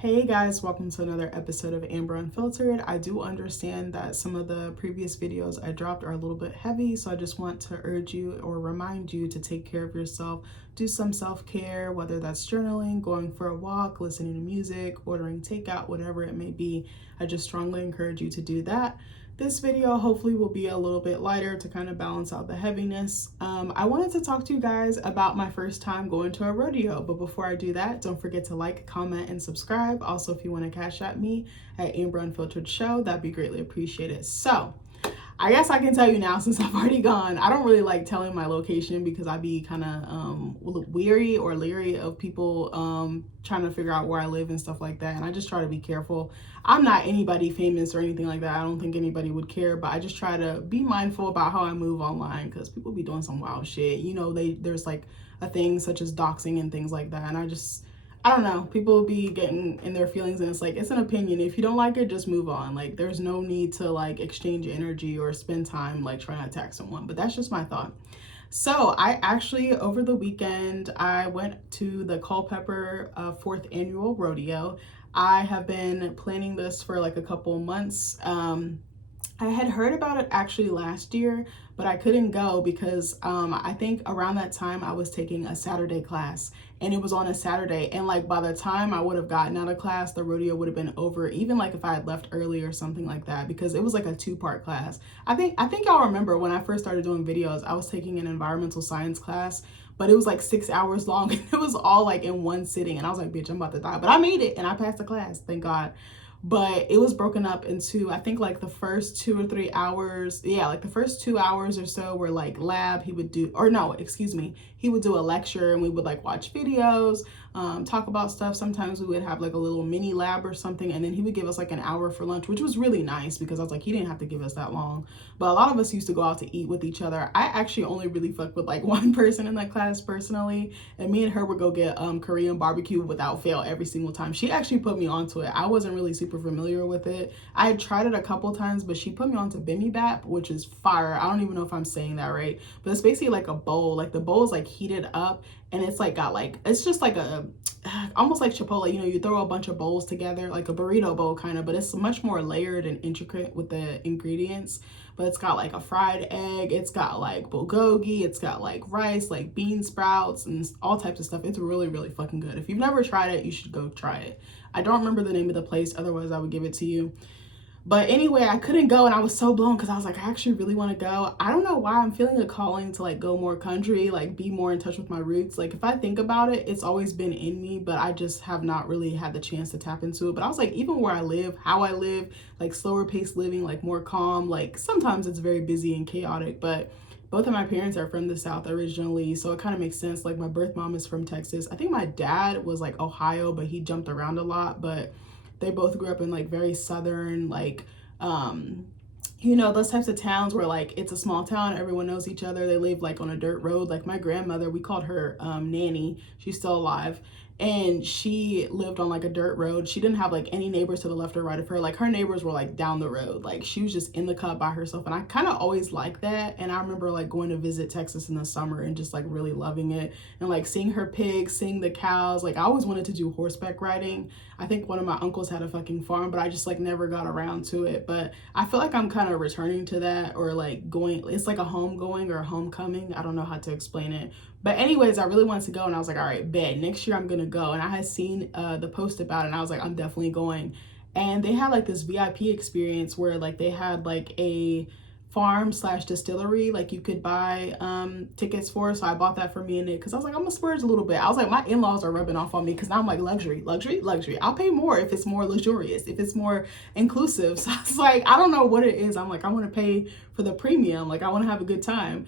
Hey guys, welcome to another episode of Amber Unfiltered. I do understand that some of the previous videos I dropped are a little bit heavy, so I just want to urge you or remind you to take care of yourself. Do some self-care, whether that's journaling, going for a walk, listening to music, ordering takeout, whatever it may be. I just strongly encourage you to do that. This video hopefully will be a little bit lighter to kind of balance out the heaviness. I wanted to talk to you guys about my first time going to a rodeo, but before I do that, don't forget to like, comment, and subscribe. Also, if you want to cash at me at Amber Unfiltered Show, that'd be greatly appreciated. So, I guess I can tell you now since I've already gone. I don't really like telling my location because I'd be kind of weary or leery of people trying to figure out where I live and stuff like that. And I just try to be careful. I'm not anybody famous or anything like that. I don't think anybody would care, but I just try to be mindful about how I move online because people be doing some wild shit. You know, there's like a thing such as doxing and things like that. And I don't know, people be getting in their feelings and it's like, it's an opinion. If you don't like it, just move on. Like, there's no need to like exchange energy or spend time like trying to attack someone, but that's just my thought. So I actually, over the weekend, I went to the Culpeper 4th annual rodeo. I have been planning this for like a couple months. I had heard about it actually last year, but I couldn't go because I think around that time I was taking a Saturday class and it was on a Saturday. And like by the time I would have gotten out of class, the rodeo would have been over, even like if I had left early or something like that, because it was like a 2-part class. I think y'all remember when I first started doing videos, I was taking an environmental science class, but it was like 6 hours long and it was all like in one sitting. And I was like, bitch, I'm about to die, but I made it and I passed the class, thank God. But it was broken up into, I think like the first 2 or 3 hours. Yeah, like the first 2 hours or so were like lab. He would do, or no, excuse me. He would do a lecture and we would like watch videos, talk about stuff. Sometimes we would have like a little mini lab or something. And then he would give us like an hour for lunch, which was really nice because I was like, he didn't have to give us that long. But a lot of us used to go out to eat with each other. I actually only really fucked with like one person in that class personally. And me and her would go get Korean barbecue without fail every single time. She actually put me onto it. I wasn't really super familiar with it. I had tried it a couple times, but she put me onto bibimbap, which is fire. I don't even know if I'm saying that right, but it's basically like a bowl. Like the bowl is like heated up and it's like got like, it's just like a, almost like Chipotle, you know, you throw a bunch of bowls together, like a burrito bowl kind of, but it's much more layered and intricate with the ingredients. But it's got like a fried egg, it's got like bulgogi, it's got like rice, like bean sprouts and all types of stuff. It's really, really fucking good. If you've never tried it, you should go try it. I don't remember the name of the place, otherwise I would give it to you. But anyway, I couldn't go and I was so blown because I was like, I actually really want to go. I don't know why I'm feeling a calling to like go more country, like be more in touch with my roots. Like if I think about it, it's always been in me, but I just have not really had the chance to tap into it. But I was like, even where I live, how I live, like slower paced living, like more calm, like sometimes it's very busy and chaotic, but both of my parents are from the South originally, so it kind of makes sense. Like my birth mom is from Texas. I think my dad was like Ohio, but he jumped around a lot, but they both grew up in like very southern, like you know, those types of towns where like it's a small town, everyone knows each other. They live like on a dirt road. Like my grandmother, we called her Nanny, she's still alive, and she lived on like a dirt road. She didn't have like any neighbors to the left or right of her. Like her neighbors were like down the road. Like she was just in the cut by herself, and I kind of always liked that. And I remember like going to visit Texas in the summer and just like really loving it, and like seeing her pigs, seeing the cows. Like I always wanted to do horseback riding. I think one of my uncles had a fucking farm, but I just like never got around to it. But I feel like I'm kind of returning to that, or like going, it's like a homegoing or a homecoming. I don't know how to explain it. But anyways, I really wanted to go and I was like, all right, bet, next year I'm gonna go. And I had seen the post about it and I was like, I'm definitely going. And they had like this VIP experience where like they had like a farm slash distillery like you could buy tickets for. So I bought that for me and Nick because I was like, I'm gonna splurge a little bit. I was like, my in-laws are rubbing off on me because now I'm like, luxury. I'll pay more if it's more luxurious, if it's more inclusive. So I was like, I don't know what it is. I'm like, I want to pay for the premium. Like I want to have a good time.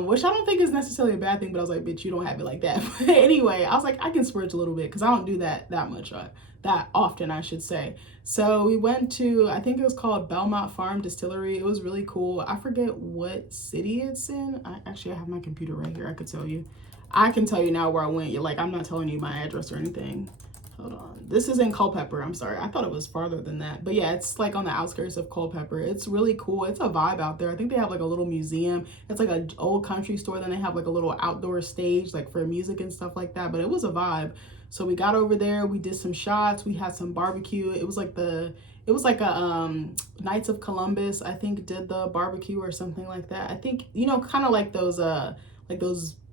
Which I don't think is necessarily a bad thing, but I was like, bitch, you don't have it like that. But anyway, I was like, I can splurge a little bit because I don't do that much, that often, I should say. So we went to, I think it was called Belmont Farm Distillery. It was really cool. I forget what city it's in. I have my computer right here. I could tell you. I can tell you now where I went. You're like, I'm not telling you my address or anything. Hold on. This is in Culpeper. I'm sorry. I thought it was farther than that. But yeah, it's like on the outskirts of Culpeper. It's really cool. It's a vibe out there. I think they have like a little museum. It's like an old country store. Then they have like a little outdoor stage like for music and stuff like that. But it was a vibe. So we got over there, we did some shots, we had some barbecue. It was like a Knights of Columbus, I think, did the barbecue or something like that. I think, you know, kind of like those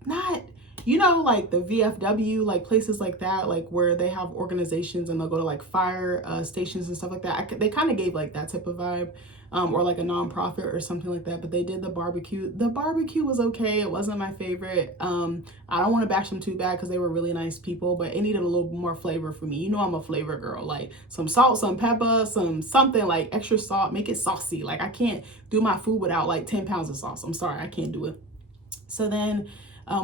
not, you know, like the VFW, like places like that, like where they have organizations and they'll go to like fire stations and stuff like that. They kind of gave like that type of vibe, or like a nonprofit or something like that. But they did the barbecue. The barbecue was okay. It wasn't my favorite. I don't want to bash them too bad because they were really nice people, but it needed a little more flavor for me. You know, I'm a flavor girl. Like some salt, some pepper, something like extra salt, make it saucy. Like I can't do my food without like 10 pounds of sauce. I'm sorry, I can't do it. So then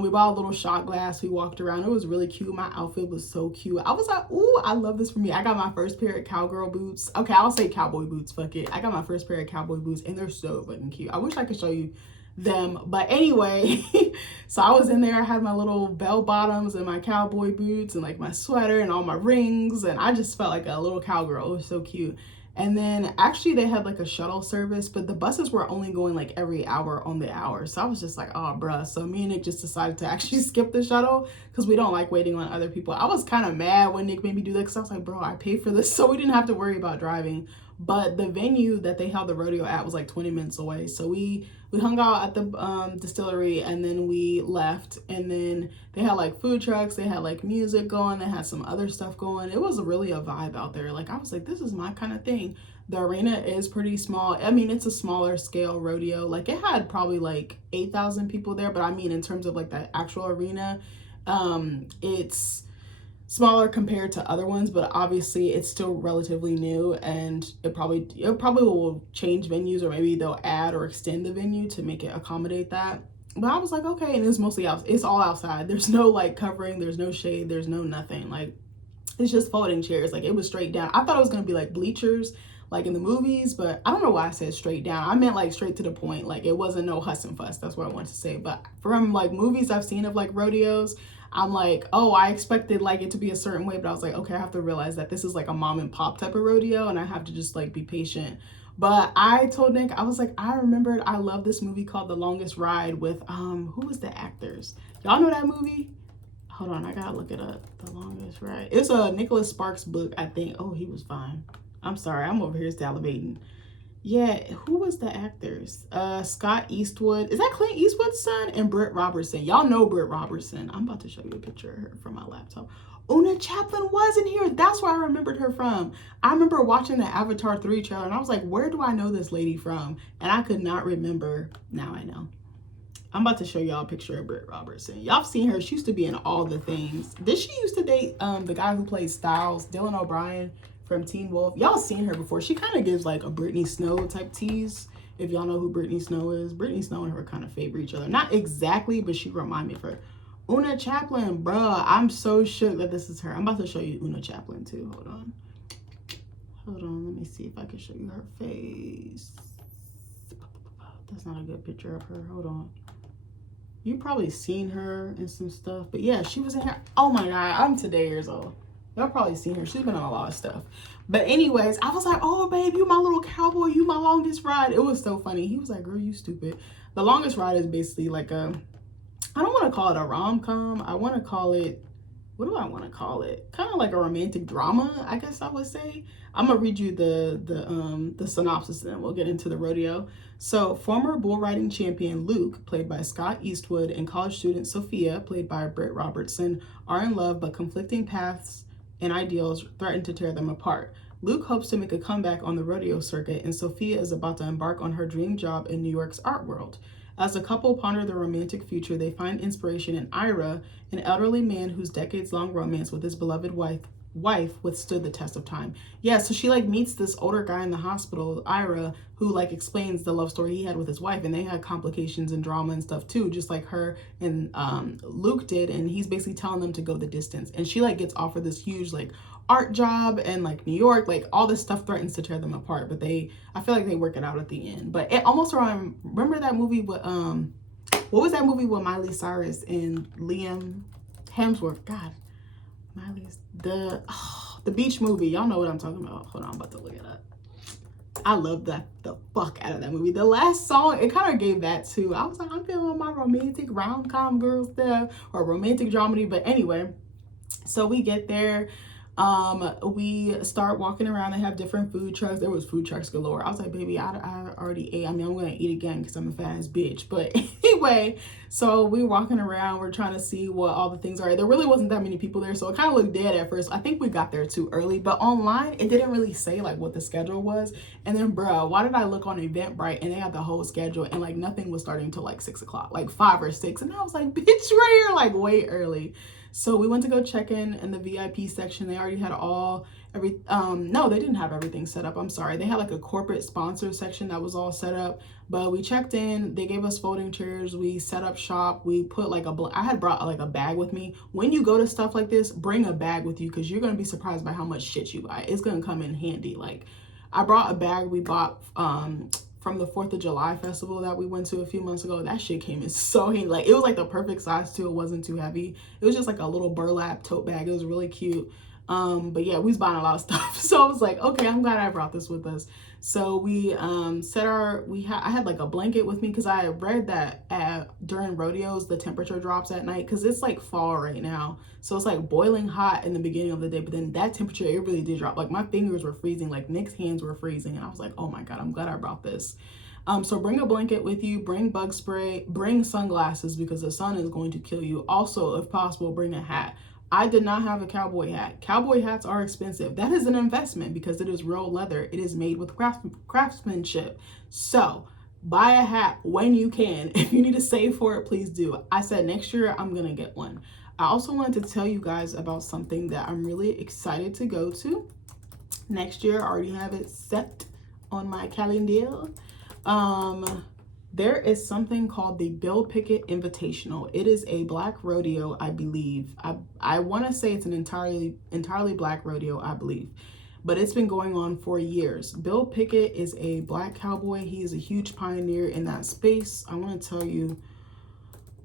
we bought a little shot glass. We walked around. It was really cute. My outfit was so cute. I was like, ooh, I love this for me. I got my first pair of cowgirl boots. Okay, I'll say cowboy boots. Fuck it. I got my first pair of cowboy boots and they're so fucking cute. I wish I could show you them. But anyway, so I was in there. I had my little bell bottoms and my cowboy boots and like my sweater and all my rings. And I just felt like a little cowgirl. It was so cute. And then actually they had like a shuttle service, but the buses were only going like every hour on the hour. So I was just like, oh, bruh. So me and Nick just decided to actually skip the shuttle because we don't like waiting on other people. I was kind of mad when Nick made me do that because I was like, bro, I paid for this. So we didn't have to worry about driving. But the venue that they held the rodeo at was like 20 minutes away. So we hung out at the distillery and then we left. And then they had like food trucks. They had like music going. They had some other stuff going. It was really a vibe out there. Like I was like, this is my kind of thing. The arena is pretty small. I mean, it's a smaller scale rodeo. Like it had probably like 8,000 people there. But I mean, in terms of like the actual arena, it's smaller compared to other ones, but obviously it's still relatively new and it probably will change venues, or maybe they'll add or extend the venue to make it accommodate that. But I was like, okay. And it's mostly out, it's all outside. There's no like covering, there's no shade, there's no nothing. Like it's just folding chairs. Like it was straight down. I thought it was gonna be like bleachers like in the movies, but I don't know why I said straight down. I meant like straight to the point. Like it wasn't no huss and fuss. That's what I wanted to say. But from like movies I've seen of like rodeos, I'm like, oh, I expected like it to be a certain way, but I was like, okay, I have to realize that this is like a mom and pop type of rodeo and I have to just like be patient. But I told Nick, I was like, I remembered I love this movie called The Longest Ride with, who was the actors? Y'all know that movie? Hold on, I gotta look it up. The Longest Ride. It's a Nicholas Sparks book, I think. Oh, he was fine. I'm sorry, I'm over here salivating. Yeah, who was the actors? Scott Eastwood. Is that Clint Eastwood's son? And Britt Robertson. Y'all know Britt Robertson. I'm about to show you a picture of her from my laptop. Una Chaplin was in here. That's where I remembered her from. I remember watching the Avatar 3 trailer and I was like, where do I know this lady from? And I could not remember. Now I know. I'm about to show y'all a picture of Britt Robertson. Y'all seen her. She used to be in all the things. Did she used to date the guy who plays Styles, Dylan O'Brien from Teen Wolf? Y'all seen her before. She kind of gives like a Brittany Snow type tease. If y'all know who Brittany Snow is. Brittany Snow and her kind of favor each other. Not exactly, but she remind me of her. Una Chaplin, bruh. I'm so shook that this is her. I'm about to show you Una Chaplin too. Hold on. Hold on. Let me see if I can show you her face. That's not a good picture of her. Hold on. You probably seen her in some stuff. But yeah, she was in here. Oh my God. I'm today years old. Y'all probably seen her. She's been on a lot of stuff. But anyways, I was like, oh, babe, you my little cowboy. You my longest ride. It was so funny. He was like, girl, you stupid. The Longest Ride is basically like a, I don't want to call it a rom-com. I want to call it, what do I want to call it? Kind of like a romantic drama, I guess I would say. I'm going to read you the synopsis and then we'll get into the rodeo. So former bull riding champion Luke, played by Scott Eastwood, and college student Sophia, played by Britt Robertson, are in love, but conflicting paths and ideals threaten to tear them apart. Luke hopes to make a comeback on the rodeo circuit, and Sophia is about to embark on her dream job in New York's art world. As the couple ponder their romantic future, they find inspiration in Ira, an elderly man whose decades-long romance with his beloved wife withstood the test of time. Yeah, so she like meets this older guy in the hospital, Ira, who like explains the love story he had with his wife, and they had complications and drama and stuff too, just like her and Luke did, and he's basically telling them to go the distance. And she like gets offered this huge like art job and like New York, like all this stuff threatens to tear them apart, but I feel like they work it out at the end. But it almost remember that movie with what was that movie with Miley Cyrus and Liam Hemsworth? God, Miley's the beach movie. Y'all know what I'm talking about. Hold on, I'm about to look it up. I love the fuck out of that movie. The last song, it kind of gave that too. I was like, I'm feeling my romantic rom-com girl stuff or romantic dramedy. But anyway, So we get there, we start walking around. They have different food trucks. There was food trucks galore. I was like, baby, I already ate. I mean, I'm gonna eat again because I'm a fast bitch. But anyway, so we're walking around. We're trying to see what all the things are. There really wasn't that many people there, so it kind of looked dead at first. I think we got there too early, but online it didn't really say like what the schedule was. And then, bruh, why did I look on Eventbrite and they had the whole schedule and like nothing was starting till like 6 o'clock, like 5 or 6, and I was like, bitch, we're here like way early. So we went to go check in the VIP section. They already had no, they didn't have everything set up. I'm sorry. They had like a corporate sponsor section that was all set up, but we checked in. They gave us folding chairs. We set up shop. We put like I had brought like a bag with me. When you go to stuff like this, bring a bag with you because you're going to be surprised by how much shit you buy. It's going to come in handy. Like I brought a bag we bought, from the 4th of July festival that we went to a few months ago. That shit came in so handy. Like it was like the perfect size too. It wasn't too heavy. It was just like a little burlap tote bag. It was really cute. But yeah, we was buying a lot of stuff. So I was like, okay, I'm glad I brought this with us. So we I had like a blanket with me because I read that during rodeos the temperature drops at night because it's like fall right now. So it's like boiling hot in the beginning of the day, but then that temperature, it really did drop. Like my fingers were freezing, like Nick's hands were freezing, and I was like, oh my God, I'm glad I brought this. So bring a blanket with you, bring bug spray, bring sunglasses because the sun is going to kill you. Also, if possible, bring a hat. I did not have a cowboy hat. Cowboy hats are expensive. That is an investment because it is real leather. It is made with craftsmanship. So buy a hat when you can. If you need to save for it, please do. I said next year I'm going to get one. I also wanted to tell you guys about something that I'm really excited to go to next year. I already have it set on my calendar. There is something called the Bill Pickett Invitational. It is a black rodeo, I believe. I want to say it's an entirely black rodeo, I believe. But it's been going on for years. Bill Pickett is a black cowboy. He is a huge pioneer in that space. I want to tell you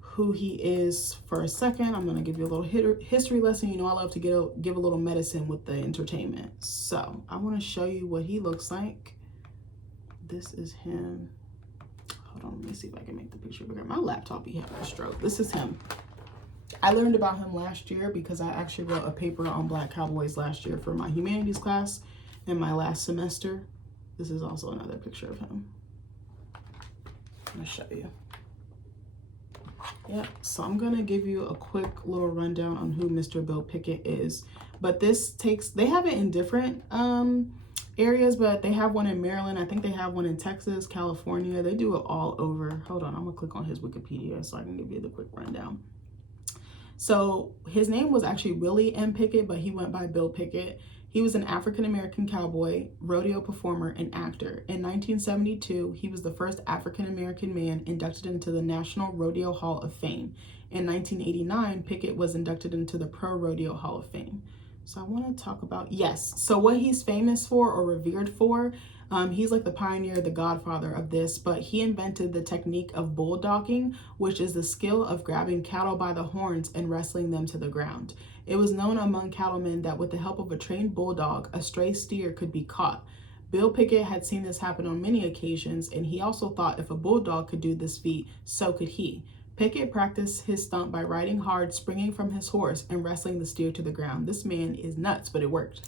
who he is for a second. I'm going to give you a little history lesson. You know, I love to give a little medicine with the entertainment. So I want to show you what he looks like. This is him. Hold on, let me see if I can make the picture bigger. My laptop be having a stroke. This is him. I learned about him last year because I actually wrote a paper on black cowboys last year for my humanities class in my last semester. This is also another picture of him. I'm gonna show you. Yeah, so I'm gonna give you a quick little rundown on who Mr. Bill Pickett is. But they have it in different areas, but they have one in Maryland. I think they have one in Texas, California. They do it all over. Hold on, I'm gonna click on his Wikipedia so I can give you the quick rundown. So his name was actually Willie M. Pickett, but he went by Bill Pickett. He was an African-American cowboy, rodeo performer, and actor. In 1972, he was the first African-American man inducted into the National Rodeo Hall of Fame. In 1989, Pickett was inducted into the Pro Rodeo Hall of Fame. So I want to talk about, yes, so what he's famous for or revered for, he's like the pioneer, the godfather of this, but he invented the technique of bulldogging, which is the skill of grabbing cattle by the horns and wrestling them to the ground. It was known among cattlemen that with the help of a trained bulldog, a stray steer could be caught. Bill Pickett had seen this happen on many occasions, and he also thought if a bulldog could do this feat, so could he. Pickett practiced his stunt by riding hard, springing from his horse, and wrestling the steer to the ground. This man is nuts, but it worked.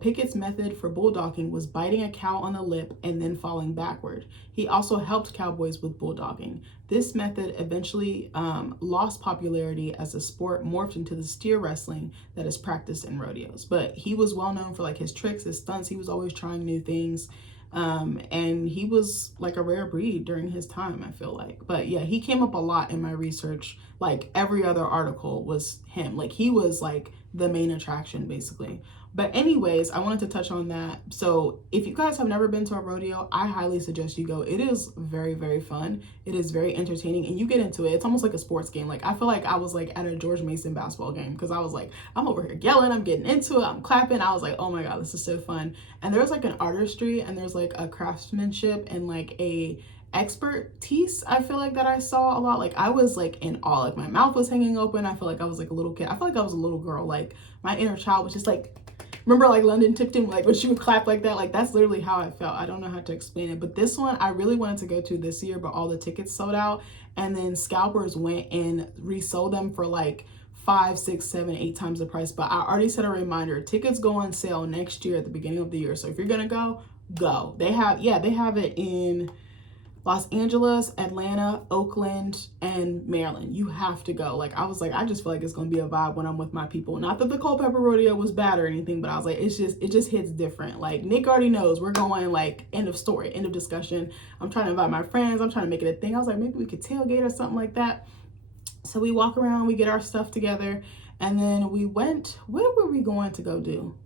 Pickett's method for bulldogging was biting a cow on the lip and then falling backward. He also helped cowboys with bulldogging. This method eventually lost popularity as the sport morphed into the steer wrestling that is practiced in rodeos. But he was well known for like his tricks, his stunts. He was always trying new things. And he was like a rare breed during his time, I feel like. But yeah, he came up a lot in my research. Like every other article was him. Like he was like the main attraction basically. But anyways, I wanted to touch on that. So if you guys have never been to a rodeo, I highly suggest you go. It is very, very fun. It is very entertaining and you get into it. It's almost like a sports game. Like I feel like I was like at a George Mason basketball game because I was like, I'm over here yelling, I'm getting into it, I'm clapping. I was like, oh my God, this is so fun. And there's like an artistry and there's like a craftsmanship and like a expertise I feel like that I saw a lot. Like I was like in awe, like my mouth was hanging open. I feel like I was like a little kid. I feel like I was a little girl. Like my inner child was just like, remember like London Tipton, like when she would clap like that, like that's literally how I felt. I don't know how to explain it, but this one I really wanted to go to this year, but all the tickets sold out, and then scalpers went and resold them for like 5, 6, 7, 8 times the price. But I already set a reminder. Tickets go on sale next year at the beginning of the year. So if you're gonna go, go. They have it in Los Angeles, Atlanta, Oakland, and Maryland. You have to go. Like, I was like, I just feel like it's gonna be a vibe when I'm with my people. Not that the Culpeper Rodeo was bad or anything, but I was like, it just hits different. Like, Nick already knows we're going, like, end of story, end of discussion. I'm trying to invite my friends. I'm trying to make it a thing. I was like, maybe we could tailgate or something like that. So we walk around, we get our stuff together, and then we went, where were we going to go do?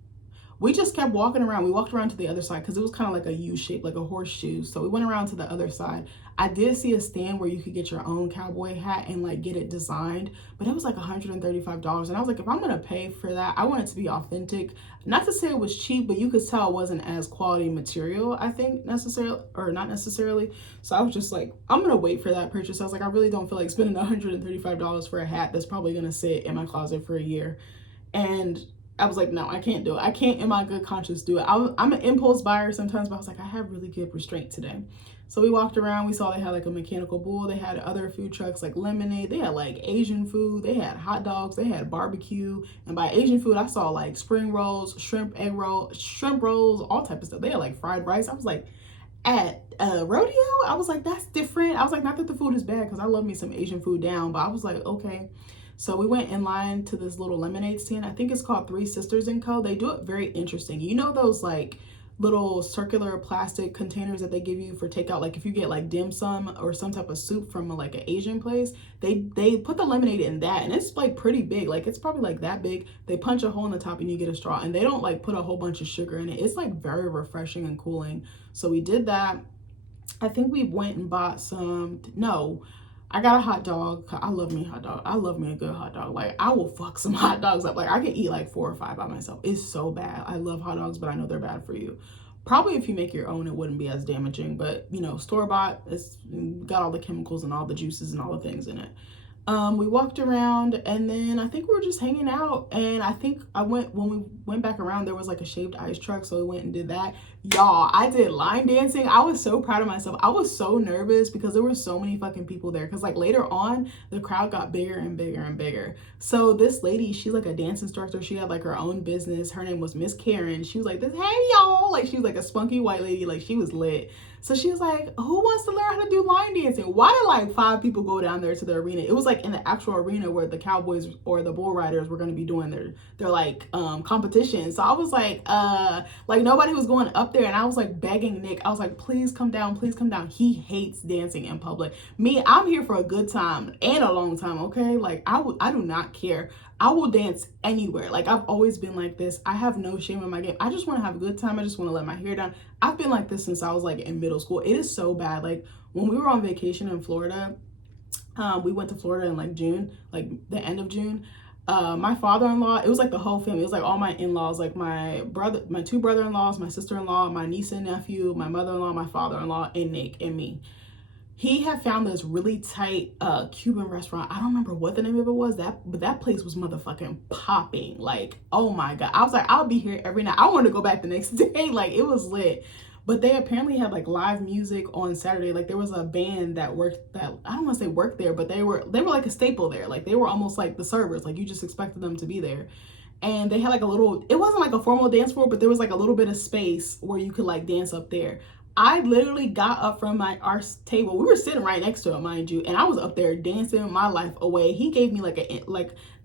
We just kept walking around. We walked around to the other side because it was kind of like a U shape, like a horseshoe. So we went around to the other side. I did see a stand where you could get your own cowboy hat and like get it designed, but it was like $135. And I was like, if I'm gonna pay for that, I want it to be authentic. Not to say it was cheap, but you could tell it wasn't as quality material, I think, necessarily, or not necessarily. So I was just like, I'm gonna wait for that purchase. I was like, I really don't feel like spending $135 for a hat that's probably gonna sit in my closet for a year. And I was like, no, I can't do it. I can't in my good conscience do it. I'm an impulse buyer sometimes, but I was like, I have really good restraint today. So we walked around. We saw they had like a mechanical bull. They had other food trucks like lemonade. They had like Asian food. They had hot dogs. They had barbecue. And by Asian food, I saw like spring rolls, shrimp rolls, all type of stuff. They had like fried rice. I was like, at Rodeo? I was like, that's different. I was like, not that the food is bad because I love me some Asian food down, but I was like, okay. So we went in line to this little lemonade stand. I think it's called Three Sisters & Co. They do it very interesting. You know those like little circular plastic containers that they give you for takeout? Like if you get like dim sum or some type of soup from like an Asian place, they put the lemonade in that, and it's like pretty big. Like it's probably like that big. They punch a hole in the top and you get a straw, and they don't like put a whole bunch of sugar in it. It's like very refreshing and cooling. So we did that. I think we went and bought I got a hot dog. I love me a hot dog. I love me a good hot dog. Like, I will fuck some hot dogs up. Like, I can eat like 4 or 5 by myself. It's so bad. I love hot dogs, but I know they're bad for you. Probably if you make your own, it wouldn't be as damaging. But, you know, store-bought, it's got all the chemicals and all the juices and all the things in it. We walked around, and then I think we were just hanging out, and I think when we went back around, there was like a shaved ice truck, so we went and did that. Y'all, I did line dancing. I was so proud of myself. I was so nervous because there were so many fucking people there, because like later on the crowd got bigger and bigger and bigger. So this lady, she's like a dance instructor. She had like her own business. Her name was Miss Karen. She was like, hey y'all, like she was like a spunky white lady, like she was lit. So she was like, who wants to learn how to do line dancing? Why did like 5 people go down there to the arena? It was like in the actual arena where the cowboys or the bull riders were going to be doing their like competition. So I was like nobody was going up there, and I was like begging Nick. I was like, please come down, please come down. He hates dancing in public. Me, I'm here for a good time and a long time, okay? Like I do not care. I will dance anywhere. Like I've always been like this. I have no shame in my game. I just want to have a good time. I just want to let my hair down. I've been like this since I was like in middle school. It is so bad. Like when we were on vacation in Florida, we went to Florida in like June, like the end of June. My father-in-law, it was like the whole family. It was like all my in-laws, like my 2 brother-in-laws, my sister-in-law, my niece and nephew, my mother-in-law, my father-in-law, and Nick and me. He had found this really tight Cuban restaurant. I don't remember what the name of it was, but that place was motherfucking popping. Like, oh my God. I was like, I'll be here every night. I want to go back the next day. Like, it was lit. But they apparently had like live music on Saturday. Like there was a band that I don't want to say worked there, but they were like a staple there. Like they were almost like the servers. Like you just expected them to be there. And they had like it wasn't like a formal dance floor, but there was like a little bit of space where you could like dance up there. I literally got up from our table. We were sitting right next to it, mind you, and I was up there dancing my life away. He gave me like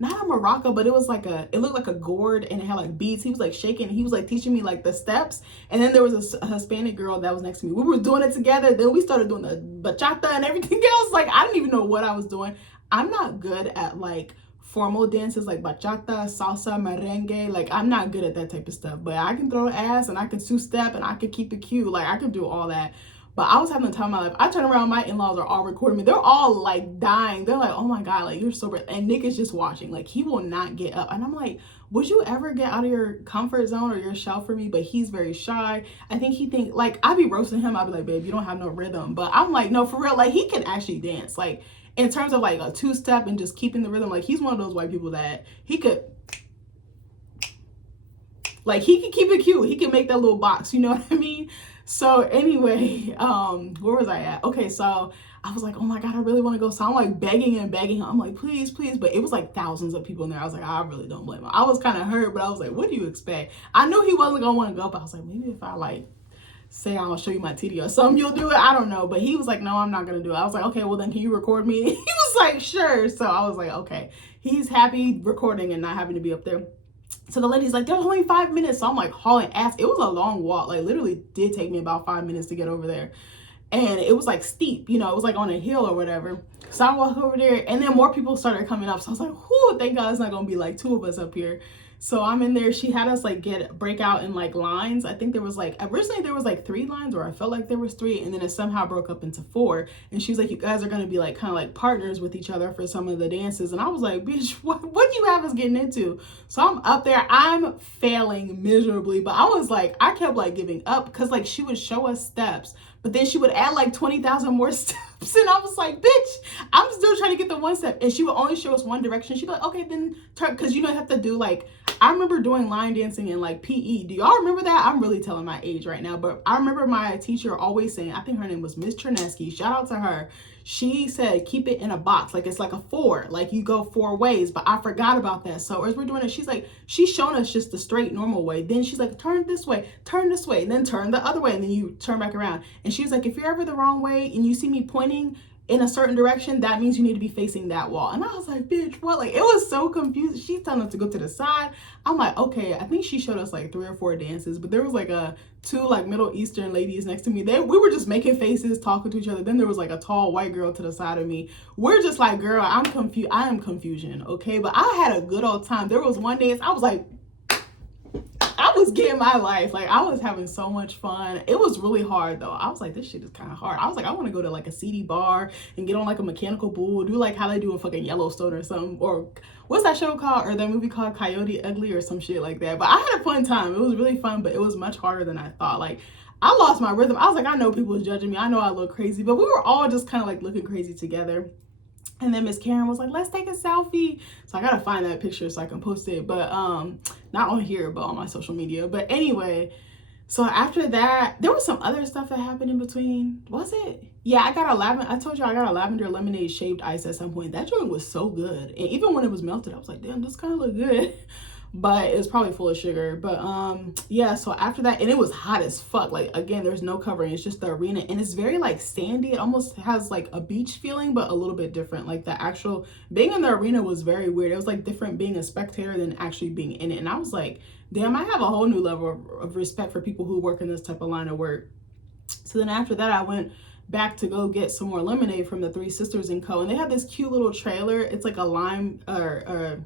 not a maraca, but it looked like a gourd, and it had like beads. He was like shaking. He was like teaching me like the steps. And then there was a Hispanic girl that was next to me. We were doing it together. Then we started doing the bachata and everything else. Like I didn't even know what I was doing. I'm not good at like formal dances like bachata, salsa, merengue. Like I'm not good at that type of stuff, but I can throw ass and I can two-step and I can keep it cute. Like I can do all that. But I was having the time of my life. I turn around, my in-laws are all recording me. They're all like dying. They're like, oh my God, like you're so brave. And Nick is just watching. Like he will not get up. And I'm like, would you ever get out of your comfort zone or your shell for me? But he's very shy. I think he think like I'd be roasting him. I'd be like, babe, you don't have no rhythm. But I'm like, no, for real. Like he can actually dance. Like in terms of like a two-step and just keeping the rhythm, like he's one of those white people that he could keep it cute. He can make that little box, you know what I mean? So anyway, where was I at? Okay, so I was like, oh my God, I really want to go. So I'm like begging and begging. I'm like, please, please. But it was like thousands of people in there. I was like, I really don't blame him. I was kind of hurt, but I was like, what do you expect? I knew he wasn't going to want to go, but I was like, maybe if I like say I'll show you my TD or something, you'll do it. I don't know. But he was like, no, I'm not going to do it. I was like, okay, well then can you record me? He was like, sure. So I was like, okay. He's happy recording and not having to be up there. So the lady's like, there's only 5 minutes. So I'm like hauling ass. It was a long walk. Like literally did take me about 5 minutes to get over there. And it was like steep, you know, it was like on a hill or whatever. So I walk over there and then more people started coming up. So I was like, whoo, thank God it's not going to be like 2 of us up here. So I'm in there. She had us like break out in like lines. I think there was like, originally there was like 3 lines, or I felt like there was 3, and then it somehow broke up into 4. And she's like, you guys are going to be like kind of like partners with each other for some of the dances. And I was like, bitch, what do you have us getting into? So I'm up there, I'm failing miserably, but I was like, I kept like giving up because like she would show us steps, but then she would add like 20,000 more steps. And I was like, bitch, I'm still trying to get the 1 step. And she would only show us one direction. She'd be like, okay, then turn. Because you know, you have to do like, I remember doing line dancing in like PE. Do y'all remember that? I'm really telling my age right now. But I remember my teacher always saying, I think her name was Miss Chernesky. Shout out to her. She said, keep it in a box. Like it's like a 4, like you go 4 ways, but I forgot about that. So as we're doing it, she's like, she's showing us just the straight normal way. Then she's like, turn this way, and then turn the other way. And then you turn back around. And she's like, if you're ever the wrong way and you see me pointing in a certain direction, that means you need to be facing that wall. And I was like, bitch, what? Like, it was so confused. She's telling us to go to the side. I'm like, okay. I think she showed us like 3 or 4 dances, but there was like 2 like Middle Eastern ladies next to me. We were just making faces, talking to each other. Then there was like a tall white girl to the side of me. We're just like, girl, I'm confused. I am confusion. Okay. But I had a good old time. There was one dance, I was like, I was getting my life. Like, I was having so much fun. It was really hard though. I was like, this shit is kind of hard. I was like, I want to go to like a seedy bar and get on like a mechanical bull, do like how they do in fucking Yellowstone or something, or what's that show called, or that movie called Coyote Ugly or some shit like that. But I had a fun time. It was really fun, but it was much harder than I thought. Like, I lost my rhythm. I was like, I know people was judging me. I know I look crazy, but we were all just kind of like looking crazy together. And then Miss Karen was like, let's take a selfie. So I gotta find that picture so I can post it. But not on here, but on my social media. But anyway, so after that, there was some other stuff that happened in between. Was it? Yeah, I told you I got a lavender lemonade shaved ice at some point. That joint was so good. And even when it was melted, I was like, damn, this kind of look good. But it was probably full of sugar. But yeah, so after that, and it was hot as fuck. Like, again, there's no covering, it's just the arena, and it's very like sandy. It almost has like a beach feeling, but a little bit different. Like, the actual being in the arena was very weird. It was like different being a spectator than actually being in it. And I was like, damn, I have a whole new level of respect for people who work in this type of line of work. So then after that, I went back to go get some more lemonade from the Three Sisters & Co. And they had this cute little trailer. It's like a lime or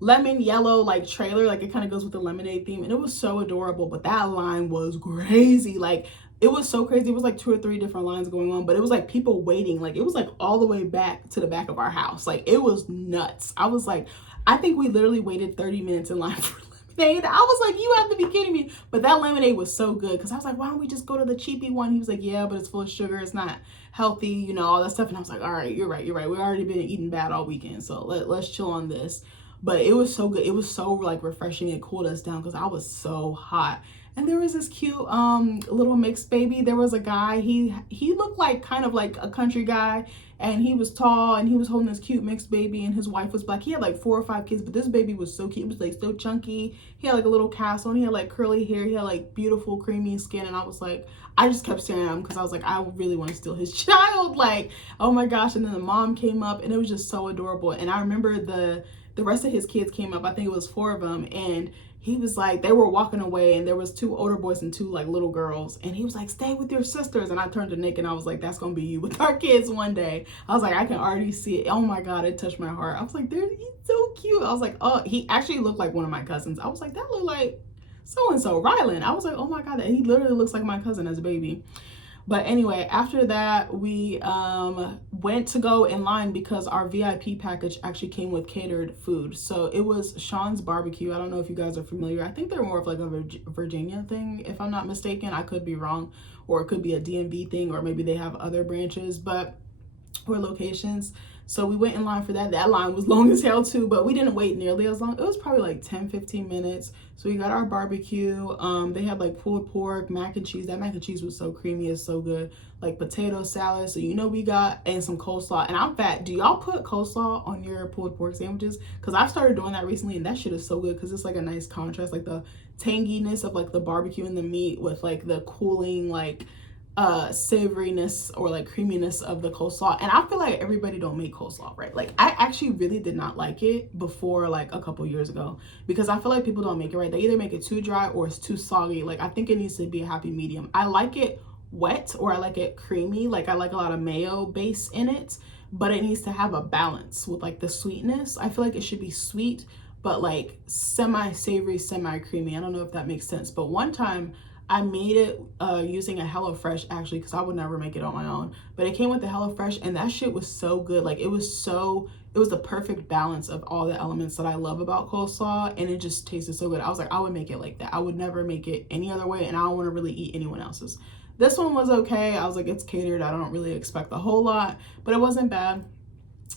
lemon yellow like trailer, like it kind of goes with the lemonade theme, and it was so adorable. But that line was crazy. Like, it was so crazy. It was like 2 or 3 different lines going on, but it was like people waiting. Like, it was like all the way back to the back of our house. Like, it was nuts. I was like, I think we literally waited 30 minutes in line for lemonade. I was like, you have to be kidding me. But that lemonade was so good, because I was like, why don't we just go to the cheapy one? He was like, yeah, but it's full of sugar, it's not healthy, you know, all that stuff. And I was like, all right, you're right. We already been eating bad all weekend, so let's chill on this. But it was so good. It was so like refreshing. It cooled us down because I was so hot. And there was this cute little mixed baby. There was a guy, he looked like kind of like a country guy, and he was tall, and he was holding this cute mixed baby, and his wife was black. He had like 4 or 5 kids, but this baby was so cute. It was like so chunky. He had like a little cast on. He had like curly hair. He had like beautiful creamy skin. And I was like, I just kept staring at him because I was like, I really want to steal his child. Like, oh my gosh. And then the mom came up, and it was just so adorable. And I remember the rest of his kids came up. I think it was 4 of them. And he was like, they were walking away, and there was 2 older boys and 2 like little girls. And he was like, stay with your sisters. And I turned to Nick and I was like, that's going to be you with our kids one day. I was like, I can already see it. Oh my God, it touched my heart. I was like, he's so cute. I was like, oh, he actually looked like one of my cousins. I was like, that looked like so-and-so, Rylan. I was like, oh my God, he literally looks like my cousin as a baby. But anyway, after that, we went to go in line because our VIP package actually came with catered food. So it was Sean's Barbecue. I don't know if you guys are familiar. I think they're more of like a Virginia thing, if I'm not mistaken. I could be wrong, or it could be a DMV thing, or maybe they have other branches, but or locations. So we went in line for that. That line was long as hell too, but we didn't wait nearly as long. It was probably like 10-15 minutes. So we got our barbecue. They had like pulled pork, mac and cheese. That mac and cheese was so creamy, it's so good. Like potato salad, so we got, and some coleslaw. And I'm fat. Do y'all put coleslaw on your pulled pork sandwiches? Because I've started doing that recently, and that shit is so good because it's like a nice contrast, like the tanginess of like the barbecue and the meat with like the cooling like savoriness or like creaminess of the coleslaw. And I feel like everybody don't make coleslaw right. Like I actually really did not like it before like a couple years ago, because I feel like people don't make it right. They either make it too dry or it's too soggy. Like I think it needs to be a happy medium. I like it wet, or I like it creamy. Like I like a lot of mayo base in it, but it needs to have a balance with like the sweetness. I feel like it should be sweet but like semi-savory, semi-creamy. I don't know if that makes sense. But one time I made it using a HelloFresh, actually, because I would never make it on my own. But it came with the HelloFresh, and that shit was so good. Like it was the perfect balance of all the elements that I love about coleslaw, and it just tasted so good. I was like, I would make it like that. I would never make it any other way, and I don't want to really eat anyone else's. This one was okay. I was like, it's catered. I don't really expect a whole lot, but it wasn't bad.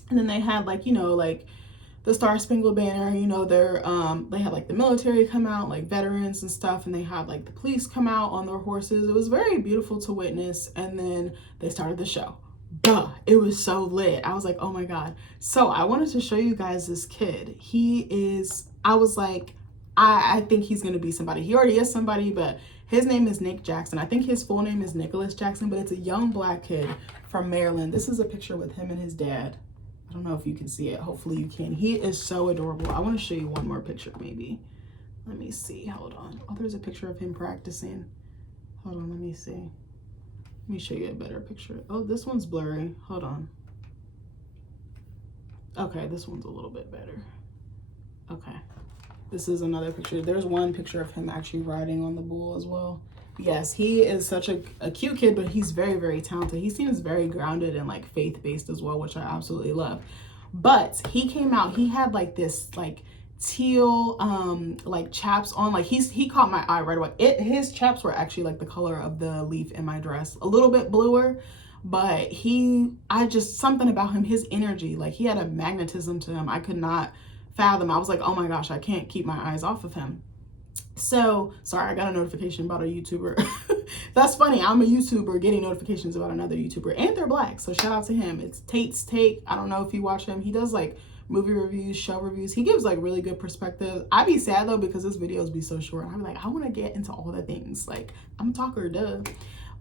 And then they had like, like the Star Spangled Banner, they had like the military come out, like veterans and stuff, and they had like the police come out on their horses. It was very beautiful to witness. And then they started the show. Duh, it was so lit. I was like, oh my God. So I wanted to show you guys this kid. I was like, I think he's gonna be somebody. He already is somebody, but his name is Nick Jackson. I think his full name is Nicholas Jackson, but it's a young Black kid from Maryland. This is a picture with him and his dad. I don't know if you can see it. Hopefully you can. He is so adorable. I want to show you one more picture maybe. Let me see. Hold on. Oh, there's a picture of him practicing. Hold on. Let me see. Let me show you a better picture. Oh, this one's blurry. Hold on. Okay, this one's a little bit better. Okay. This is another picture. There's one picture of him actually riding on the bull as well. Yes, he is such a cute kid, but he's very, very talented. He seems very grounded and like faith-based as well, which I absolutely love. But he came out, he had like this like teal like chaps on. Like he caught my eye right away. His chaps were actually like the color of the leaf in my dress, a little bit bluer, but something about him, his energy, like he had a magnetism to him I could not fathom. I was like, oh my gosh, I can't keep my eyes off of him. So, sorry, I got a notification about a YouTuber. That's funny. I'm a YouTuber getting notifications about another YouTuber, and they're Black. So shout out to him. It's Tate's Take. I don't know if you watch him. He does like movie reviews, show reviews. He gives like really good perspective. I'd be sad though, because his videos be so short. I'm like, I want to get into all the things. Like I'm a talker, duh.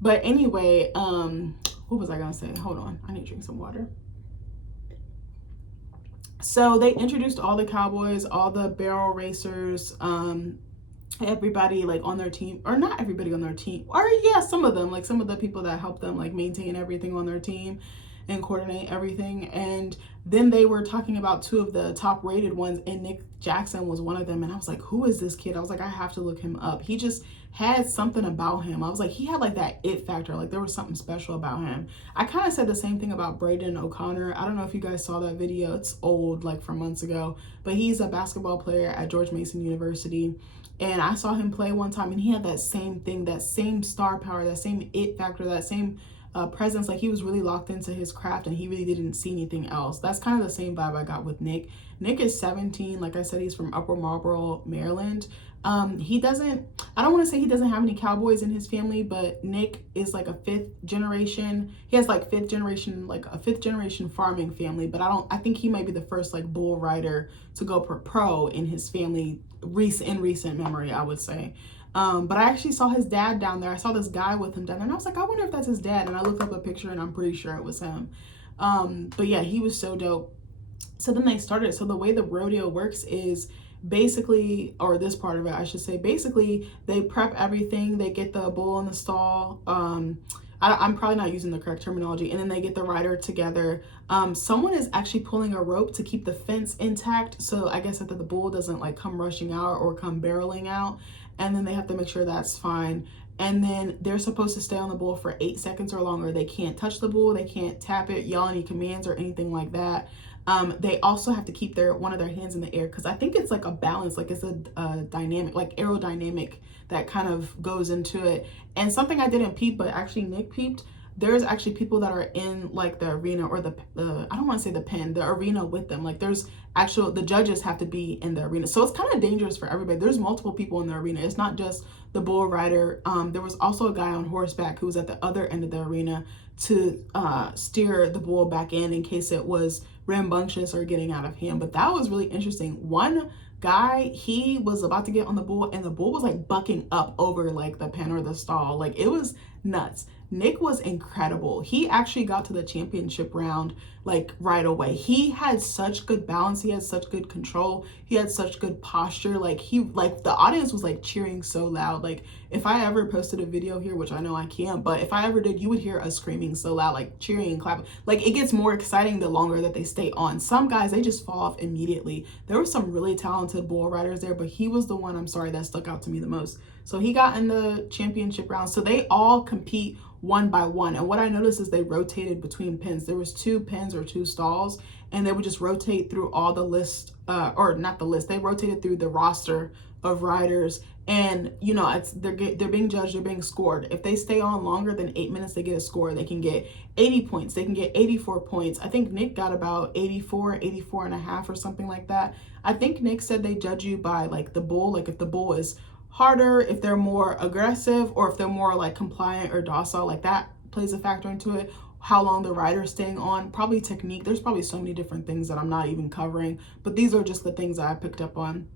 But anyway, what was I going to say? Hold on. I need to drink some water. So they introduced all the cowboys, all the barrel racers, everybody like on their team, or not everybody on their team, or yeah, some of them, like some of the people that help them like maintain everything on their team and coordinate everything. And then they were talking about two of the top rated ones, and Nick Jackson was one of them. And I was like, who is this kid? I was like, I have to look him up. He just had something about him. I was like, he had like that it factor. Like there was something special about him. I kind of said the same thing about Braden O'Connor. I don't know if you guys saw that video. It's old, like from months ago, but he's a basketball player at George Mason University. And I saw him play one time, and he had that same thing, that same star power, that same it factor, that same presence. Like he was really locked into his craft, and he really didn't see anything else. That's kind of the same vibe I got with Nick. Nick is 17. Like I said, he's from Upper Marlboro, Maryland. I don't want to say he doesn't have any cowboys in his family, but Nick is like a fifth generation. He has like a fifth generation farming family, but I think he might be the first like bull rider to go pro in his family in recent memory, I would say. But I actually saw his dad down there. I saw this guy with him down there, and I was like, I wonder if that's his dad. And I looked up a picture, and I'm pretty sure it was him. But yeah, he was so dope. So then they started. So the way the rodeo works is basically, or this part of it, I should say, basically they prep everything. They get the bull in the stall. I'm probably not using the correct terminology. And then they get the rider together. Someone is actually pulling a rope to keep the fence intact. So I guess that the bull doesn't like come rushing out or come barreling out. And then they have to make sure that's fine. And then they're supposed to stay on the bull for 8 seconds or longer. They can't touch the bull. They can't tap it, yell any commands or anything like that. They also have to keep one of their hands in the air, because I think it's like a balance, like it's a dynamic, like aerodynamic that kind of goes into it. And something I didn't peep, but actually Nick peeped, there's actually people that are in like the arena, or the I don't want to say the pen, the arena with them. Like there's actual, the judges have to be in the arena, so it's kind of dangerous for everybody. There's multiple people in the arena. It's not just the bull rider. There was also a guy on horseback who was at the other end of the arena to steer the bull back in case it was rambunctious or getting out of hand. But that was really interesting. One guy, he was about to get on the bull, and the bull was like bucking up over like the pen or the stall. Like it was nuts. Nick was incredible. He actually got to the championship round like right away. He had such good balance. He had such good control. He had such good posture. Like the audience was like cheering so loud. Like if I ever posted a video here, which I know I can't, but if I ever did, you would hear us screaming so loud, like cheering and clapping. Like it gets more exciting the longer that they stay on. Some guys, they just fall off immediately. There were some really talented bull riders there, but he was the one, I'm sorry, that stuck out to me the most. So he got in the championship round. So they all compete one by one. And what I noticed is they rotated between pens. There was 2 pens or 2 stalls, and they would just rotate through all the list, or not the list, they rotated through the roster of riders. And you know, they're being judged, they're being scored. If they stay on longer than 8 minutes, they get a score. They can get 80 points, they can get 84 points. I think Nick got about 84 and a half or something like that. I think Nick said they judge you by like the bull, like if the bull is harder, if they're more aggressive, or if they're more like compliant or docile, like that plays a factor into it. How long the rider's staying on, probably technique. There's probably so many different things that I'm not even covering, but these are just the things that I picked up on.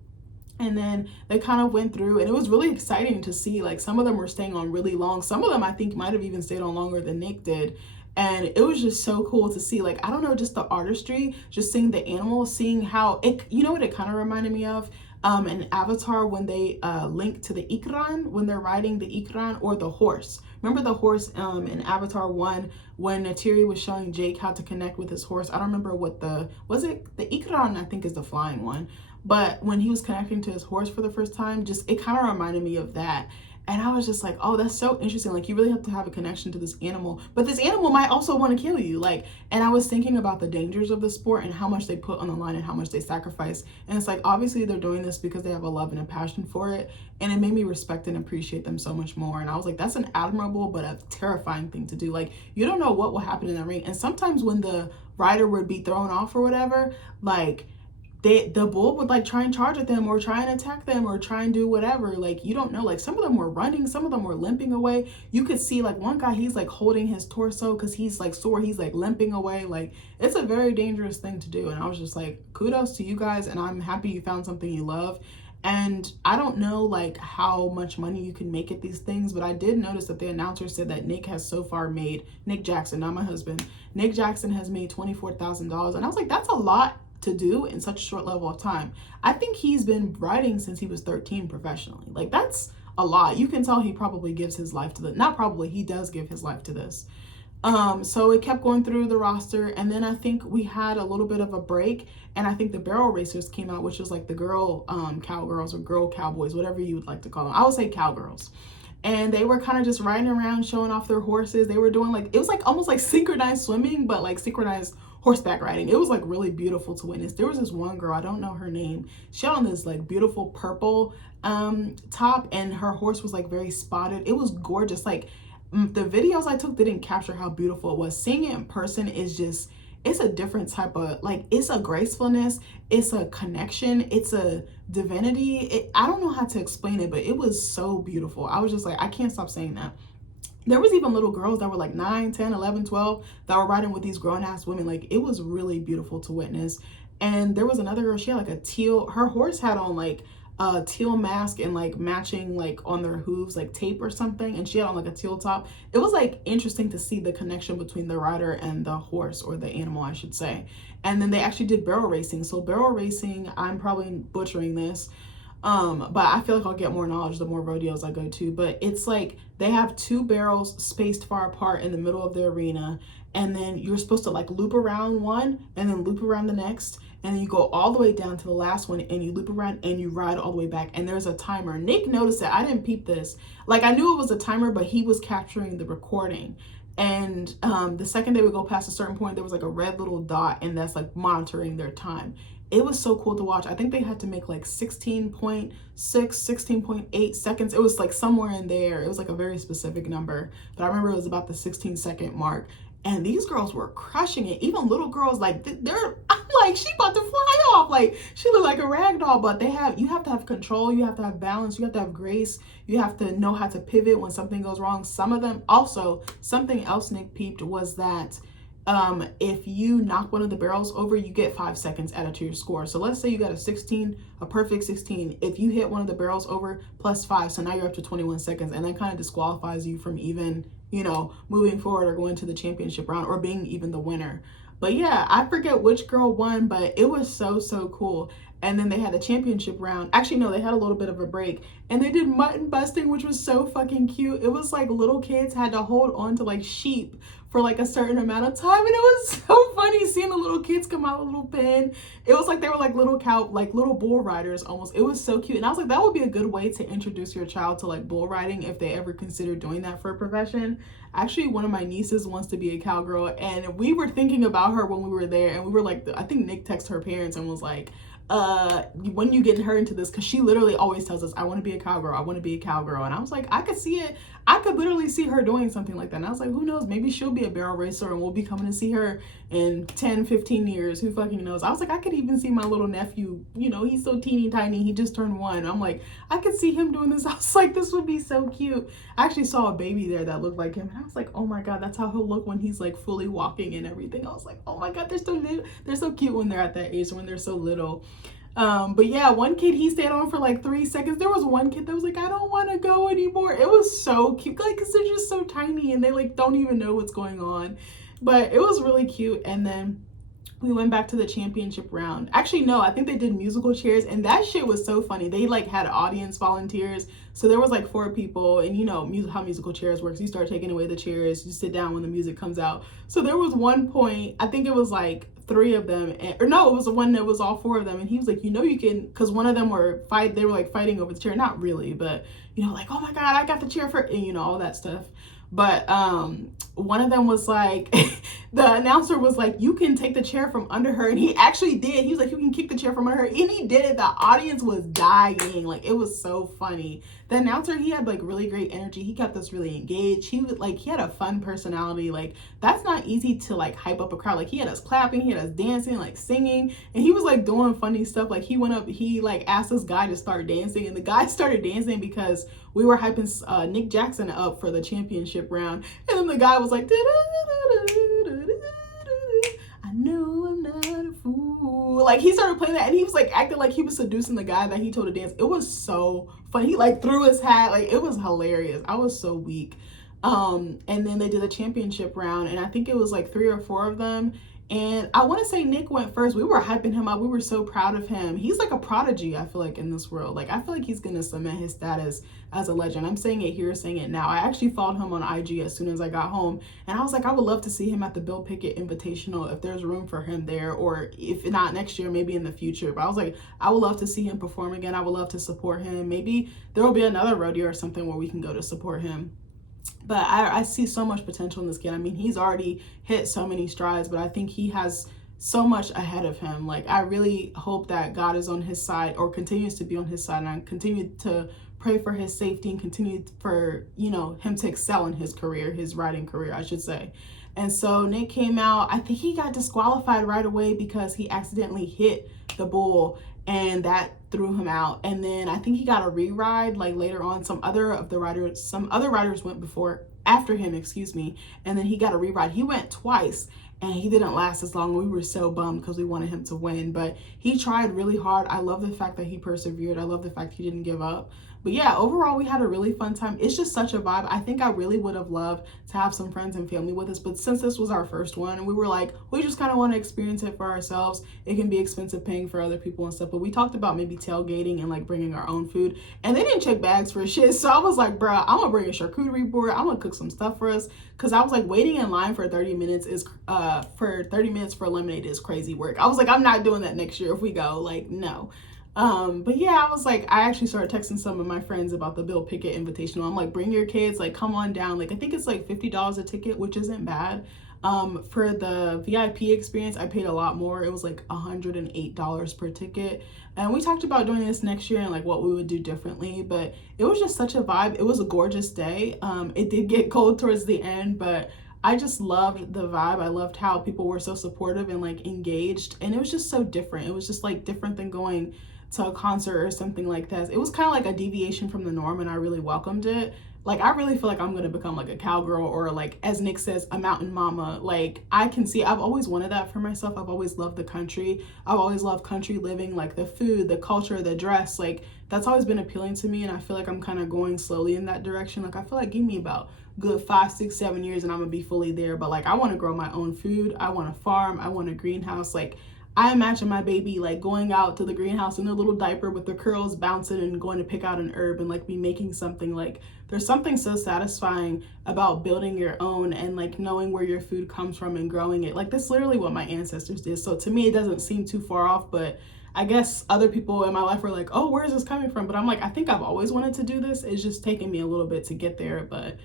And then they kind of went through, and it was really exciting to see, like some of them were staying on really long. Some of them I think might have even stayed on longer than Nick did. And it was just so cool to see, like, I don't know, just the artistry, just seeing the animals, seeing how it, you know what it kind of reminded me of? In Avatar, when they link to the Ikran, when they're riding the Ikran, or the horse. Remember the horse in Avatar 1, when Neytiri was showing Jake how to connect with his horse? I don't remember what was it the Ikran, I think, is the flying one. But when he was connecting to his horse for the first time, just it kind of reminded me of that. And I was just like, oh, that's so interesting. Like, you really have to have a connection to this animal, but this animal might also want to kill you. Like, and I was thinking about the dangers of the sport and how much they put on the line and how much they sacrifice. And it's like, obviously they're doing this because they have a love and a passion for it. And it made me respect and appreciate them so much more. And I was like, that's an admirable, but a terrifying thing to do. Like, you don't know what will happen in the ring. And sometimes when the rider would be thrown off or whatever, like, the bull would like try and charge at them or try and attack them or try and do whatever. Like, you don't know. Like, some of them were running, some of them were limping away. You could see like one guy, he's like holding his torso because he's like sore, he's like limping away. Like, it's a very dangerous thing to do. And I was just like, kudos to you guys, and I'm happy you found something you love. And I don't know like how much money you can make at these things, but I did notice that the announcer said that Nick has so far made, Nick Jackson, not my husband, Nick Jackson has made $24,000. And I was like, that's a lot to do in such a short level of time. I think he's been riding since he was 13 professionally. Like, that's a lot. You can tell he probably gives his life to not probably, he does give his life to this. So it kept going through the roster, and then I think we had a little bit of a break, and I think the barrel racers came out, which was like the girl cowgirls or girl cowboys, whatever you would like to call them. I would say cowgirls. And they were kind of just riding around showing off their horses. They were doing like, it was like almost like synchronized swimming, but like synchronized horseback riding. It was like really beautiful to witness. There was this one girl, I don't know her name, she had on this like beautiful purple top, and her horse was like very spotted. It was gorgeous. Like, the videos I took didn't capture how beautiful it was. Seeing it in person is just, it's a different type of, like, it's a gracefulness, it's a connection, it's a divinity. I don't know how to explain it, but it was so beautiful. I was just like, I can't stop saying that. There was even little girls that were like 9, 10, 11, 12 that were riding with these grown-ass women. Like, it was really beautiful to witness. And there was another girl, she had like a teal, her horse had on like a teal mask and like matching like on their hooves like tape or something, and she had on like a teal top. It was like interesting to see the connection between the rider and the horse, or the animal I should say. And then they actually did barrel racing. So barrel racing, I'm probably butchering this, but I feel like I'll get more knowledge the more rodeos I go to. But it's like they have 2 barrels spaced far apart in the middle of the arena, and then you're supposed to like loop around one and then loop around the next, and then you go all the way down to the last one and you loop around and you ride all the way back, and there's a timer. Nick noticed it. I didn't peep this. Like, I knew it was a timer, but he was capturing the recording. And the second they would go past a certain point, there was like a red little dot, and that's like monitoring their time. it was so cool to watch. I think they had to make like 16.6, 16.8 seconds. It was like somewhere in there. It was like a very specific number, but I remember it was about the 16-second mark. And these girls were crushing it. Even little girls, like I'm like, she about to fly off. Like, she looked like a rag doll. But you have to have control. You have to have balance. You have to have grace. You have to know how to pivot when something goes wrong. Some of them also, something else Nick peeped was that if you knock one of the barrels over, you get 5 seconds added to your score. So let's say you got a perfect 16. If you hit one of the barrels over, +5, so now you're up to 21 seconds, and that kind of disqualifies you from even, moving forward or going to the championship round or being even the winner. But yeah, I forget which girl won, but it was so cool. And then they had the championship round. Actually, no, they had a little bit of a break, and they did mutton busting, which was so fucking cute. It was like little kids had to hold on to like sheep for like a certain amount of time, and it was so funny seeing the little kids come out with a little pen. It was like they were like little bull riders almost. It was so cute, and I was like, that would be a good way to introduce your child to like bull riding if they ever consider doing that for a profession. Actually, one of my nieces wants to be a cowgirl, and we were thinking about her when we were there, and we were like, I think Nick texted her parents and was like, when you getting her into this? Because she literally always tells us, I want to be a cowgirl, I want to be a cowgirl. And I was like, I could see it. I could literally see her doing something like that. And I was like, who knows, maybe she'll be a barrel racer and we'll be coming to see her in 10, 15 years. Who fucking knows? I was like, I could even see my little nephew, he's so teeny tiny, he just turned 1. I'm like, I could see him doing this. I was like, this would be so cute. I actually saw a baby there that looked like him, and I was like, oh my God, that's how he'll look when he's like fully walking and everything. I was like, oh my God, they're so cute when they're at that age, when they're so little. But yeah, one kid, he stayed on for like 3 seconds. There was one kid that was like, I don't want to go anymore. It was so cute, like, because they're just so tiny and they like don't even know what's going on. But it was really cute. And then we went back to the championship round. Actually, no, I think they did musical chairs, and that shit was so funny. They like had audience volunteers. So there was like 4 people, and how musical chairs works. You start taking away the chairs, you sit down when the music comes out. So there was one point, I think it was like 3 of them, or no, it was the one that was all 4 of them, and he was like, you can, because one of them they were like fighting over the chair, not really, but like, oh my God, I got the chair for, and all that stuff. But one of them was like, the announcer was like, you can take the chair from under her, and he actually did. He was like, you can kick the chair from under her, and he did it. The audience was dying. Like, it was so funny. The announcer, he had like really great energy. He kept us really engaged. He had a fun personality. Like, that's not easy to like hype up a crowd. Like, he had us clapping, he had us dancing, like singing, and he was like doing funny stuff. Like, he went up, he like asked this guy to start dancing, and the guy started dancing because we were hyping Nick Jackson up for the championship round. And then the guy was like, I know I'm not a fool. Like, he started playing that, and he was like acting like he was seducing the guy that he told to dance. It was so funny. He like threw his hat. Like, it was hilarious. I was so weak. And then they did the championship round, and I think it was like 3 or 4 of them. And I want to say Nick went first. We were hyping him up. We were so proud of him. He's like a prodigy, I feel like, in this world. Like, I feel like he's going to cement his status as a legend. I'm saying it here, saying it now. I actually followed him on IG as soon as I got home. And I was like, I would love to see him at the Bill Pickett Invitational if there's room for him there. Or if not next year, maybe in the future. But I was like, I would love to see him perform again. I would love to support him. Maybe there will be another rodeo or something where we can go to support him. But I see so much potential in this kid. I mean, he's already hit so many strides, but I think he has so much ahead of him. Like, I really hope that God is on his side, or continues to be on his side, and I continue to pray for his safety and continue for, him to excel in his career, his riding career, I should say. And so Nick came out. I think he got disqualified right away because he accidentally hit the bull, and that threw him out. And then I think he got a re-ride like later on. Some other riders went after him, and then he got a re-ride. He went twice, and he didn't last as long. We were so bummed because we wanted him to win, but he tried really hard. I love the fact that he persevered. I love the fact he didn't give up. But yeah, overall, we had a really fun time. It's just such a vibe. I think I really would have loved to have some friends and family with us, but since this was our first one, and we were like, we just kind of want to experience it for ourselves. It can be expensive paying for other people and stuff, but we talked about maybe tailgating and like bringing our own food, and they didn't check bags for shit. So I was like, bro, I'm gonna bring a charcuterie board. I'm gonna cook some stuff for us, because I was like, waiting in line for 30 minutes for lemonade is crazy work. I was like, I'm not doing that next year if we go. Like, no. But yeah, I was like, I actually started texting some of my friends about the Bill Pickett Invitational. I'm like, bring your kids, like, come on down. Like, I think it's like $50 a ticket, which isn't bad. For the VIP experience, I paid a lot more. It was like $108 per ticket. And we talked about doing this next year and like what we would do differently, but it was just such a vibe. It was a gorgeous day. It did get cold towards the end, but I just loved the vibe. I loved how people were so supportive and like engaged, and it was just so different. It was just like different than going to a concert or something like that. It was kind of like a deviation from the norm, and I really welcomed it. Like, I really feel like I'm gonna become like a cowgirl, or like, as Nick says, a mountain mama. Like, I can see, I've always wanted that for myself. I've always loved the country. I've always loved country living, like the food, the culture, the dress. Like, that's always been appealing to me, and I feel like I'm kind of going slowly in that direction. Like, I feel like give me about good 5, 6, 7 years and I'm gonna be fully there. But like, I want to grow my own food. I want to farm. I want a greenhouse. Like, I imagine my baby like going out to the greenhouse in a little diaper with the curls bouncing and going to pick out an herb and like be making something. Like, there's something so satisfying about building your own and like knowing where your food comes from and growing it. Like, that's literally what my ancestors did. So to me, it doesn't seem too far off, but I guess other people in my life were like, oh, where is this coming from? But I'm like, I think I've always wanted to do this. It's just taking me a little bit to get there. But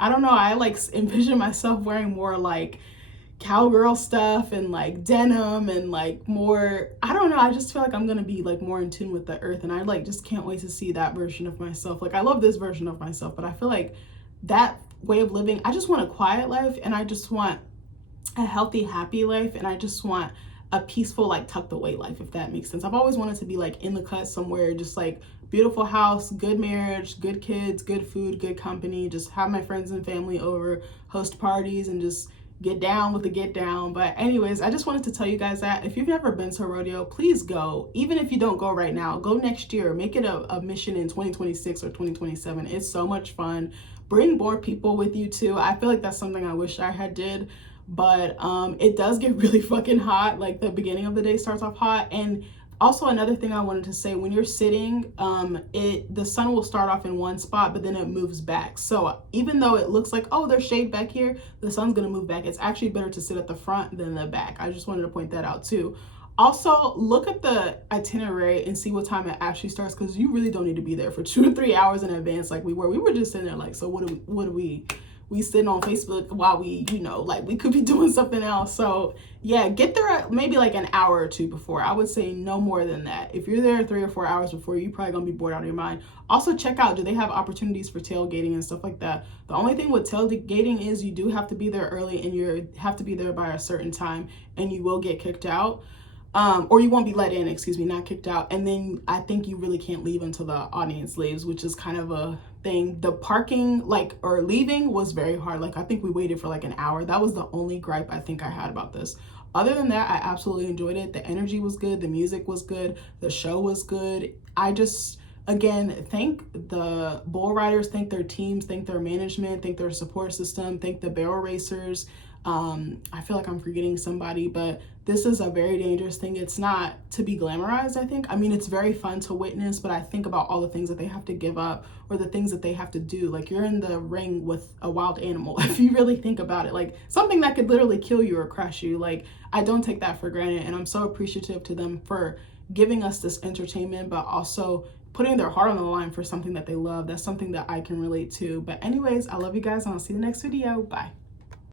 I don't know. I like envision myself wearing more like cowgirl stuff and like denim and like more, I don't know, I just feel like I'm gonna be like more in tune with the earth, and I like just can't wait to see that version of myself. Like, I love this version of myself, but I feel like that way of living, I just want a quiet life, and I just want a healthy, happy life, and I just want a peaceful, like tucked away life, if that makes sense. I've always wanted to be like in the cut somewhere, just like beautiful house, good marriage, good kids, good food, good company, just have my friends and family over, host parties, and just get down with the get down. But anyways, I just wanted to tell you guys that if you've never been to a rodeo, please go. Even if you don't go right now, go next year. Make it a mission in 2026 or 2027. It's so much fun. Bring more people with you too. I feel like that's something I wish I had did, but it does get really fucking hot. Like, the beginning of the day starts off hot. And also, another thing I wanted to say, when you're sitting, the sun will start off in one spot, but then it moves back. So even though it looks like, oh, there's shade back here, the sun's gonna move back. It's actually better to sit at the front than the back. I just wanted to point that out too. Also, look at the itinerary and see what time it actually starts, because you really don't need to be there for 2 to 3 hours in advance like we were. We were just sitting there like, so what do we sitting on Facebook while we, you know, like we could be doing something else. So yeah, get there maybe like an hour or two before. I would say no more than that. If you're there 3 or 4 hours before, you're probably gonna be bored out of your mind. Also, check out, do they have opportunities for tailgating and stuff like that? The only thing with tailgating is you do have to be there early, and you have to be there by a certain time, and you will get kicked out. Or you won't be let in, excuse me, not kicked out. And then I think you really can't leave until the audience leaves, which is kind of a thing. The parking, like, or leaving was very hard. Like, I think we waited for like an hour. That was the only gripe I think I had about this. Other than that, I absolutely enjoyed it. The energy was good. The music was good. The show was good. I just, again, thank the bull riders, thank their teams, thank their management, thank their support system, thank the barrel racers. I feel like I'm forgetting somebody, but this is a very dangerous thing. It's not to be glamorized, I think. I mean, it's very fun to witness, but I think about all the things that they have to give up, or the things that they have to do. Like, you're in the ring with a wild animal, if you really think about it, like something that could literally kill you or crush you. Like, I don't take that for granted, and I'm so appreciative to them for giving us this entertainment, but also putting their heart on the line for something that they love. That's something that I can relate to. But anyways, I love you guys, and I'll see you in the next video. Bye.